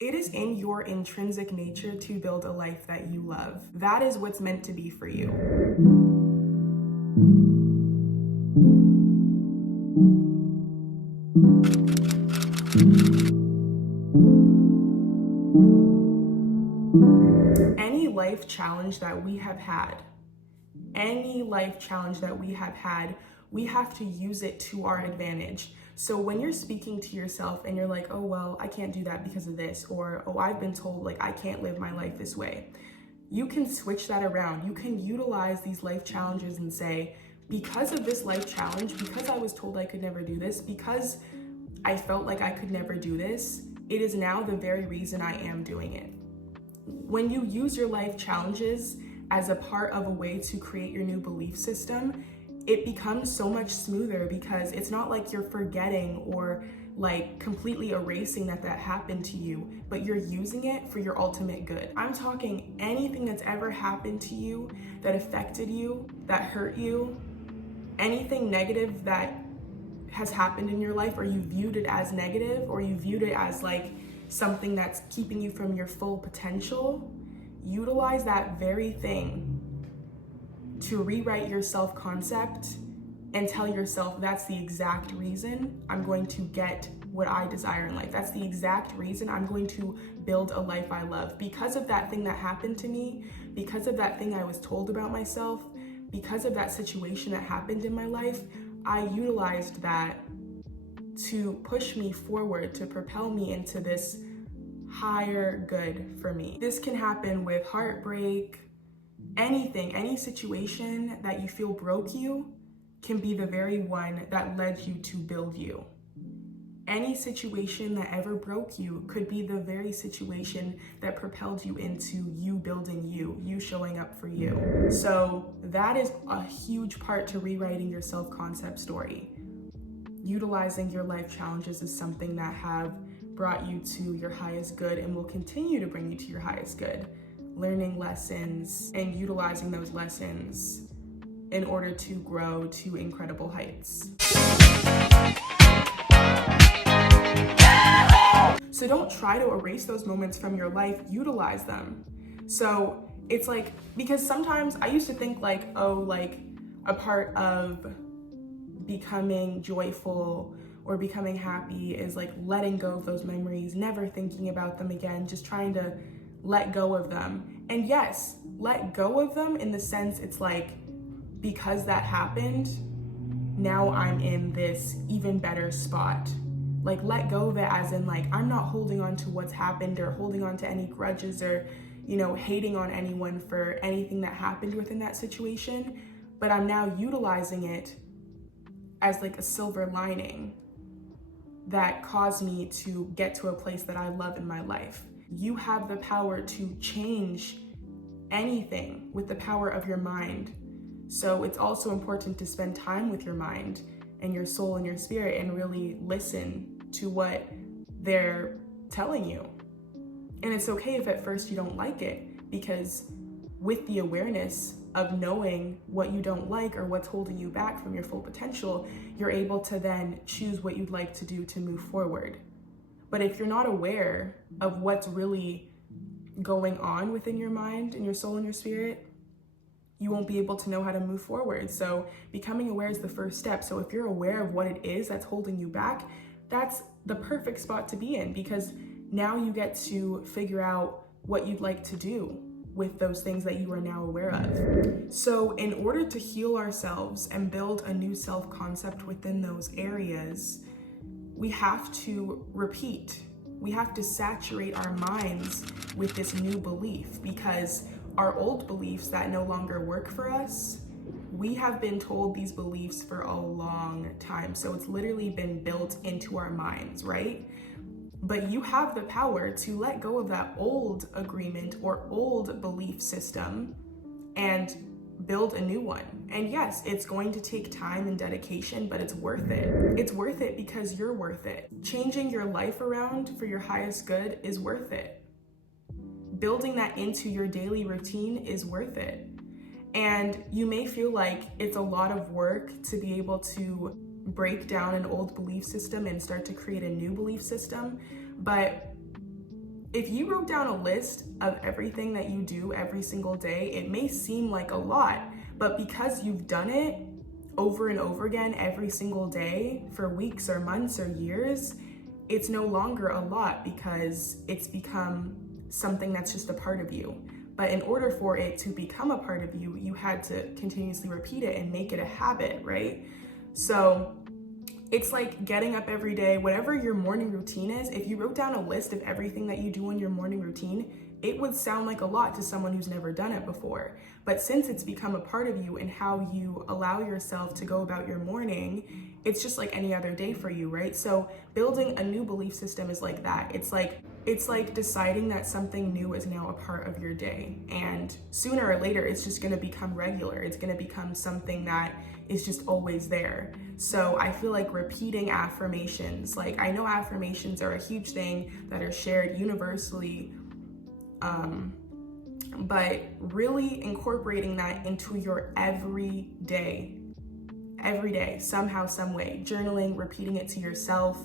It is in your intrinsic nature to build a life that you love. That is what's meant to be for you. Any life challenge that we have had, we have to use it to our advantage. So when you're speaking to yourself and you're like, oh, well, I can't do that because of this, or, oh, I've been told like I can't live my life this way, you can switch that around. You can utilize these life challenges and say, because of this life challenge, because I was told I could never do this, because I felt like I could never do this, it is now the very reason I am doing it. When you use your life challenges as a part of a way to create your new belief system, it becomes so much smoother because it's not like you're forgetting or like completely erasing that happened to you, but you're using it for your ultimate good. I'm talking anything that's ever happened to you, that affected you, that hurt you, anything negative that has happened in your life, or you viewed it as negative, or you viewed it as like something that's keeping you from your full potential, utilize that very thing to rewrite your self-concept and tell yourself that's the exact reason I'm going to get what I desire in life. That's the exact reason I'm going to build a life I love. Because of that thing that happened to me, because of that thing I was told about myself, because of that situation that happened in my life, I utilized that to push me forward, to propel me into this higher good for me. This can happen with heartbreak, anything, any situation that you feel broke you can be the very one that led you to build you. Any situation that ever broke you could be the very situation that propelled you into you building you showing up for you. So that is a huge part to rewriting your self-concept story. Utilizing your life challenges is something that have brought you to your highest good and will continue to bring you to your highest good. Learning lessons and utilizing those lessons in order to grow to incredible heights. So don't try to erase those moments from your life, utilize them. So it's like, because sometimes I used to think like, oh, like a part of becoming joyful or becoming happy is like letting go of those memories, never thinking about them again, just trying to let go of them. And yes, let go of them in the sense it's like, because that happened, now I'm in this even better spot. Like let go of it as in like, I'm not holding on to what's happened or holding on to any grudges or, hating on anyone for anything that happened within that situation, but I'm now utilizing it as like a silver lining that caused me to get to a place that I love in my life. You have the power to change anything with the power of your mind. So it's also important to spend time with your mind and your soul and your spirit and really listen to what they're telling you. And it's okay if at first you don't like it, because with the awareness of knowing what you don't like or what's holding you back from your full potential, you're able to then choose what you'd like to do to move forward. But if you're not aware of what's really going on within your mind and your soul and your spirit, you won't be able to know how to move forward. So becoming aware is the first step. So if you're aware of what it is that's holding you back, that's the perfect spot to be in, because now you get to figure out what you'd like to do with those things that you are now aware of. So in order to heal ourselves and build a new self-concept within those areas, we have to repeat. We have to saturate our minds with this new belief, because our old beliefs that no longer work for us, we have been told these beliefs for a long time. So it's literally been built into our minds, right? But you have the power to let go of that old agreement or old belief system and build a new one. And yes, it's going to take time and dedication, but it's worth it. It's worth it because you're worth it. Changing your life around for your highest good is worth it. Building that into your daily routine is worth it. And you may feel like it's a lot of work to be able to break down an old belief system and start to create a new belief system, but if you wrote down a list of everything that you do every single day, it may seem like a lot, but because you've done it over and over again every single day for weeks or months or years, it's no longer a lot because it's become something that's just a part of you. But in order for it to become a part of you, you had to continuously repeat it and make it a habit, right? So it's like getting up every day, whatever your morning routine is. If you wrote down a list of everything that you do in your morning routine, it would sound like a lot to someone who's never done it before. But since it's become a part of you and how you allow yourself to go about your morning, it's just like any other day for you, right? So building a new belief system is like that. It's like deciding that something new is now a part of your day. And sooner or later, it's just gonna become regular. It's gonna become something that is just always there. So I feel like repeating affirmations, like I know affirmations are a huge thing that are shared universally, but really incorporating that into your every day, somehow, some way, journaling, repeating it to yourself,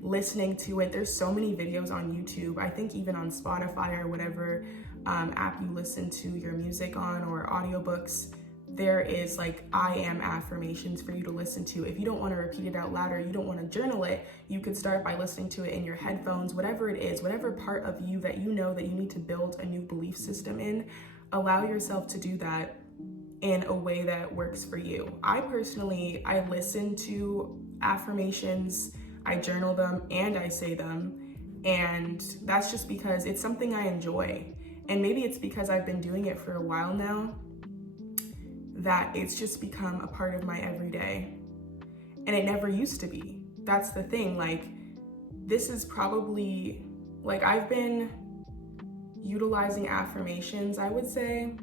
listening to it. There's so many videos on YouTube. I think even on Spotify or whatever app you listen to your music on or audiobooks, there is like I am affirmations for you to listen to. If you don't want to repeat it out loud or you don't want to journal it, you could start by listening to it in your headphones, whatever it is, whatever part of you that you know that you need to build a new belief system in, allow yourself to do that in a way that works for you. I listen to affirmations, I journal them, and I say them. And that's just because it's something I enjoy. And maybe it's because I've been doing it for a while now that it's just become a part of my everyday. And it never used to be. That's the thing. Like, this is probably, like, I've been utilizing affirmations, I would say,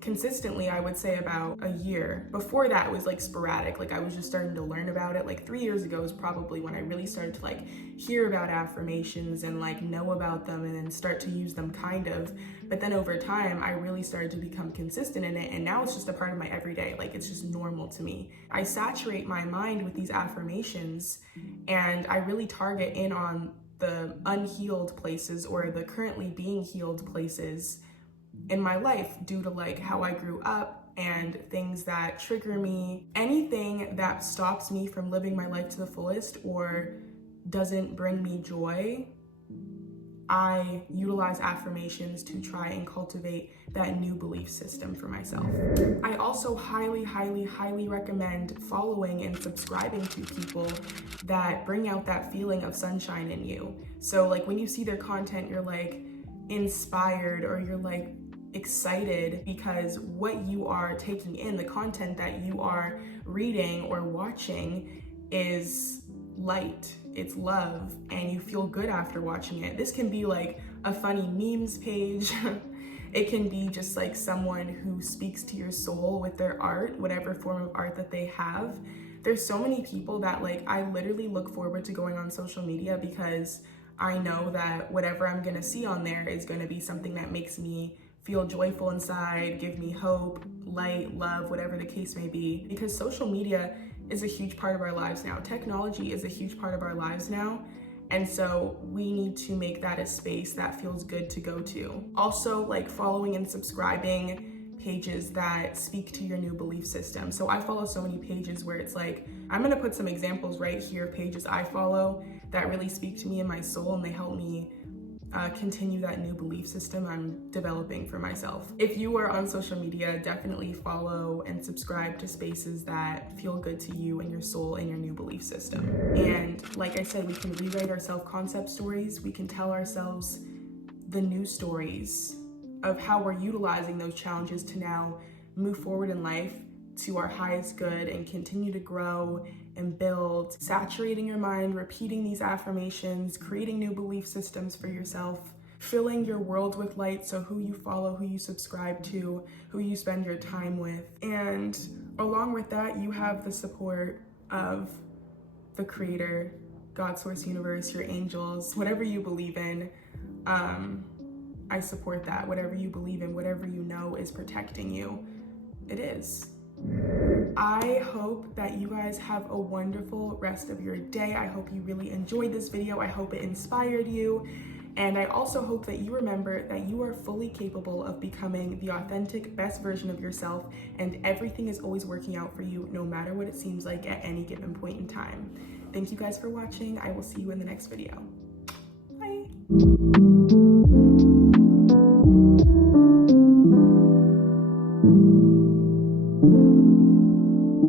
consistently, I would say about a year. Before that, it was like sporadic. Like I was just starting to learn about it. Like 3 years ago is probably when I really started to like hear about affirmations and like know about them and then start to use them kind of. But then over time, I really started to become consistent in it. And now it's just a part of my everyday. Like it's just normal to me. I saturate my mind with these affirmations and I really target in on the unhealed places or the currently being healed places in my life due to like how I grew up and things that trigger me. Anything that stops me from living my life to the fullest or doesn't bring me joy, I utilize affirmations to try and cultivate that new belief system for myself. I also highly, highly, highly recommend following and subscribing to people that bring out that feeling of sunshine in you. So like when you see their content, you're like inspired or you're like excited because what you are taking in, the content that you are reading or watching is light, it's love, and you feel good after watching it. This can be like a funny memes page. It can be just like someone who speaks to your soul with their art, whatever form of art that they have. There's so many people that like I literally look forward to going on social media because I know that whatever I'm gonna see on there is gonna be something that makes me feel joyful inside, give me hope, light, love, whatever the case may be. Because social media is a huge part of our lives now. Technology is a huge part of our lives now. And so we need to make that a space that feels good to go to. Also, like following and subscribing pages that speak to your new belief system. So I follow so many pages where it's like, I'm gonna put some examples right here, pages I follow that really speak to me and my soul, and they help me continue that new belief system I'm developing for myself. If you are on social media, definitely follow and subscribe to spaces that feel good to you and your soul and your new belief system. And like I said, we can rewrite our self-concept stories. We can tell ourselves the new stories of how we're utilizing those challenges to now move forward in life to our highest good and continue to grow and build, saturating your mind, repeating these affirmations, creating new belief systems for yourself, filling your world with light. So who you follow, who you subscribe to, who you spend your time with. And along with that, you have the support of the creator, God, source, universe, your angels, whatever you believe in. I support that. Whatever you believe in, whatever you know is protecting you, it is. I hope that you guys have a wonderful rest of your day. I hope you really enjoyed this video. I hope it inspired you. And I also hope that you remember that you are fully capable of becoming the authentic, best version of yourself, and everything is always working out for you, no matter what it seems like at any given point in time. Thank you guys for watching. I will see you in the next video.